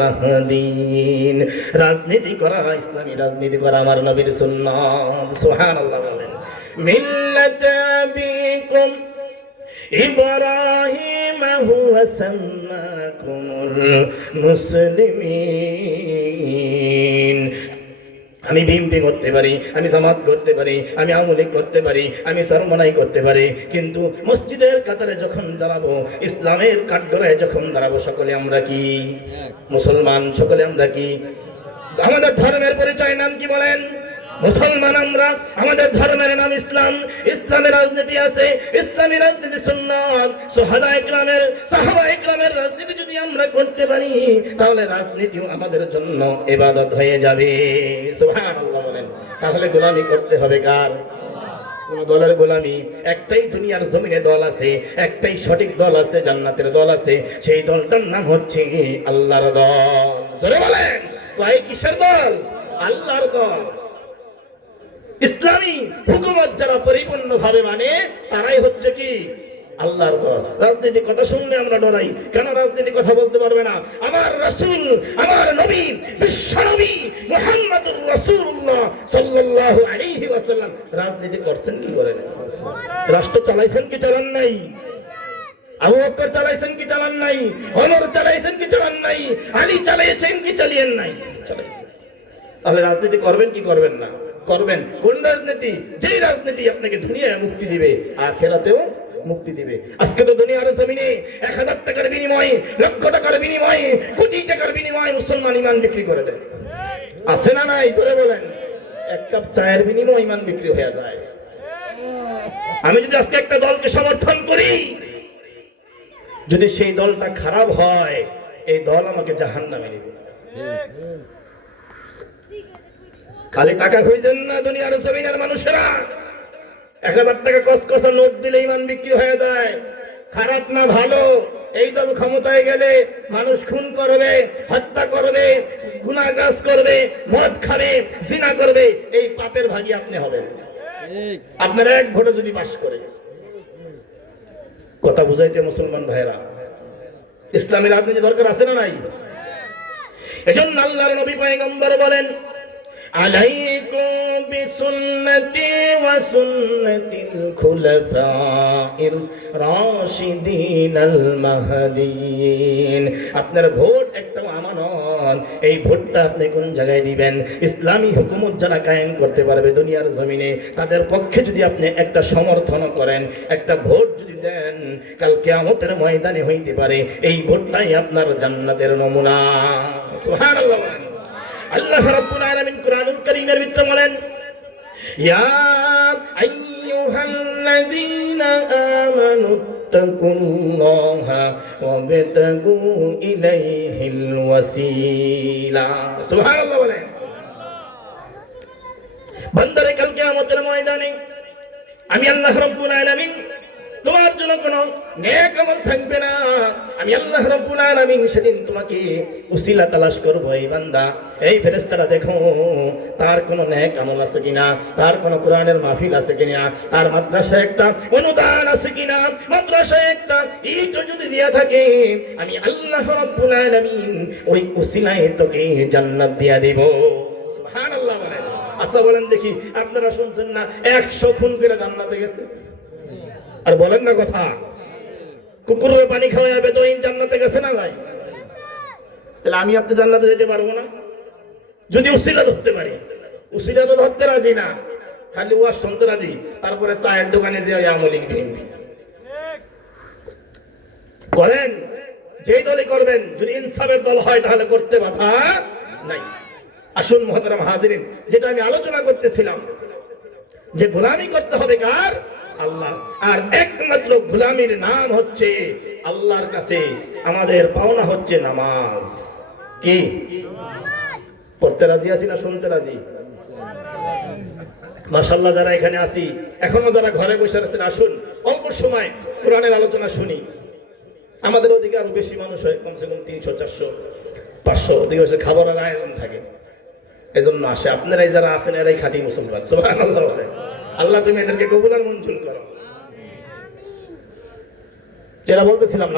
মাহদিন। রাজনীতি করা, ইসলামী রাজনীতি করা আমার নবীর সুন্নাত। সুবহানাল্লাহ বলেন। মিল্লাত আবিকুম ইব্রাহিম হুয়া সাম্মাকুমুল মুসলিমিন। আমি বিএনপি করতে পারি, আমি জামাত করতে পারি, আমি আওয়ামী লীগ করতে পারি, আমি সরমনাই করতে পারি, কিন্তু মসজিদের কাতারে যখন দাঁড়াবো, ইসলামের কাঠগড়ায় যখন দাঁড়াবো, সকলে আমরা কি মুসলমান? সকলে আমরা কি? আমাদের ধর্মের পরিচয় নাম কি বলেন? মুসলমান আমরা। আমাদের ধর্মের নাম ইসলাম। ইসলামের রাজনীতি আছে, ইসলামী রাজনীতি সুন্নাত। সাহাবায়ে কেরামের রাজনীতি যদি আমরা করতে পারি, তাহলে রাজনীতিও আমাদের জন্য ইবাদত হয়ে যাবে। সুবহানাল্লাহ বলেন। তাহলে গোলামি করতে হবে কার? কোন দলের গোলামি? একটাই দুনিয়ার জমিনে দল আছে, একটাই সঠিক দল আছে, জান্নাতের দল আছে। সেই দলটার নাম হচ্ছে আল্লাহর দল। জোরে বলেন, কয় কিসের দল? আল্লাহর দল। ইসলামী হুকুমত যারা পরিপূর্ণভাবে মানে, তারাই হচ্ছে কি আল্লাহর দল। রাজনীতি কথা শুনলে আমরা ডরাই। কেন রাজনীতি কথা বলতে পারবে না? আমার রাসূল, আমার নবী, বিশ্বনবী মুহাম্মদুর রাসূলুল্লাহ সাল্লাল্লাহু আলাইহি ওয়াসাল্লাম রাজনীতি করছেন কি করেন? রাষ্ট্র চালাইছেন কি চালান নাই? আবু বকর চালাইছেন কি চালান নাই? ওমর চালাইছেন কি চালান নাই? আলী চালাইছেন কি চালিয়েন নাই? চালাইছেন। তাহলে রাজনীতি করবেন কি করবেন না? করবেন। কোন রাজনীতি? যেই রাজনীতি আপনাকে দুনিয়ায় মুক্তি দিবে, আখিরাতেও মুক্তি দিবে। আজকে তো দুনিয়ার জমিনে 1000 টাকার বিনিময়ে, লক্ষ টাকার বিনিময়ে, কোটি টাকার বিনিময়ে মুসলমান ঈমান বিক্রি করে দেয়। আছে না নাই? জোরে বলেন। এক কাপ চায়ের বিনিময়ে ঈমান বিক্রি হয়ে যায়। আমি যদি আজকে একটা দলকে সমর্থন করি, যদি সেই দলটা খারাপ হয়, এই দল আমাকে জাহান্নামে নিবে। খালি টাকা খুঁজছেন না দুনিয়ার জমিনের মানুষেরা। 1000 টাকা কসকসা নোট দিলে ঈমান বিক্রি হয়ে যায়। খারাপ না ভালো, এই দল ক্ষমতায় গেলে মানুষ খুন করবে, হত্যা করবে, গুনাহগার করবে, মদ খাবে, জিনা করবে, এই পাপের ভাগী আপনি হবেন। আপনার এক ভোটে যদি পাস করে। কথা বুঝাইতে মুসলমান ভাইরা, ইসলামী রাজনীতি দরকার আছে না নাই? এজন্য আল্লাহর নবী পয়গম্বর বলেন, আলাইকুম বিসুন্নতি ওয়া সুন্নাতিল খুলাফাইর রাশিদিনাল মাহদিন। আপনার ভোট একটা আমানত। এই ভোটটা আপনি কোন জায়গায় দিবেন? ইসলামী হুকুমত যারা কায়েম করতে পারবে দুনিয়ার জমিনে, তাদের পক্ষে যদি আপনি একটা সমর্থন করেন, একটা ভোট যদি দেন, কাল কিয়ামতের ময়দানে হইতে পারে এই ভোটটাই আপনার জান্নাতের নমুনা। সুবহানাল্লাহ। আল্লাহ রাব্বুল আলামিন কুরআনুল কারীমের ভিতরে বলেন, ইয়া আইয়ুহাল্লাযীনা আমানুত্তাকুল্লাহা ওয়াবতাগু ইলাইহিল ওয়াসিলা। সুবহানাল্লাহ বলেন। বান্দারে কাল কিয়ামতের ময়দানে আমি আল্লাহ রাব্বুল আলামিন তোমার জন্য কোনো নেক আমল থাকবে না। আমি আল্লাহ রাব্বুল আলামিন সেদিন তোমাকে উসিলা তালাশ করব। এই বান্দা, এই ফেরেশতারা দেখো তার কোনো নেক আমল আছে কিনা, তার কোনো কোরআনের মাহফিল আছে কিনা, তার মাদ্রাসায় একটা অনুদান আছে কিনা, মাদ্রাসায় একটা ইট যদি দেয়া থাকে, আমি আল্লাহ রাব্বুল আলামিন ওই উসিলায় তোকে জান্নাত দিয়া দেব। সুবহানাল্লাহ বলেন। আচ্ছা বলেন দেখি, আপনারা শুনছেন না 100 খুন করে জান্নাতে গেছে? আর বলেন না কথা, কুকুরের পানি খাওয়ায় বেদুইন জান্নাতে গেছে না ভাই? তাহলে আমি আপনি জান্নাতে যেতে পারবো না যদি উসিলা ধরতে পারি? উসিলা তো ধরতে রাজি না, খালি ওয়াজ শুনতে রাজি, তারপরে চায়ের দোকানে দিয়ে আওয়ামী লীগ বিএনপি করেন। যেই দলই করবেন, যদি ইনসাফের দল হয় তাহলে করতে বাধা নাই। আসুন মুহতারাম হাজিরিন, যেটা আমি আলোচনা করতেছিলাম, যে গোলামি করতে হবে কার? আল্লাহ। আর একমাত্র গোলামির নাম হচ্ছে আল্লাহর কাছে আমাদের পাওনা হচ্ছে নামাজ। কি পড়তে রাজি আছি না শুনতে রাজি? মাশাআল্লাহ, যারা এখানে আছি, এখনো যারা ঘরে বসে আছেন, আসুন অল্প সময় কোরআনের আলোচনা শুনি। আমাদের ওদিকে আরো বেশি মানুষ হয়, কমসে কম 300, 400, 500 ওদিকে খাবারের আয়োজন থাকে, এজন্য আসে। আপনারাই যারা আছেন এরাই খাঁটি মুসলমান। সুবহানাল্লাহ। আল্লাহ তুমি এদেরকে কবুল আর মঞ্জুর করো। যেটা বলতেছিলাম,